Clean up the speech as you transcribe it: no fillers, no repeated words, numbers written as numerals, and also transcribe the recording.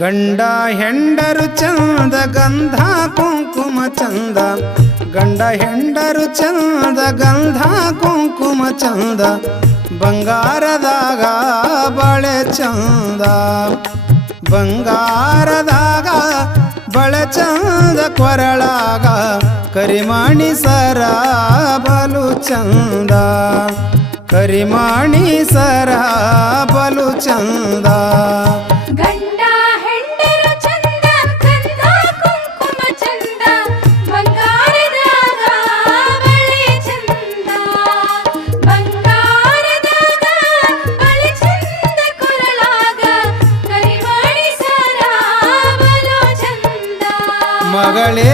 ಗಂಡ ಹೆಂಡರು ಚಂದ ಗಂಧ ಕುಂಕುಮ ಚಂದ ಗಂಡ ಹೆಂಡರು ಚಂದ ಗಂಧ ಕುಂಕುಮ ಚಂದ ಬಂಗಾರದಾಗ ಬಳೆ ಚಂದ ಬಂಗಾರದಾಗ ಬಳೆ ಚಂದ ಕೊರಳಾಗ ಕರಿಮಾಣಿ ಸರ ಬಲು ಚಂದ ಕರಿಮಾಣಿ ಸರ ಬಲು ಚಂದ ಗಂಡ ಹೆಂಡರು ಚಂದ ಗಂಧ ಕುಂಕುಮ ಚಂದ ಬಂಗಾರದಾಗ ಬಳೆ ಚಂದ ಬಂಗಾರದಾಗ ಬಳೆ ಚಂದ ಕೊರಳಾಗ ಕರಿಮಾಣಿ ಸರ ಬಲು ಚಂದ ಮಗಳೇ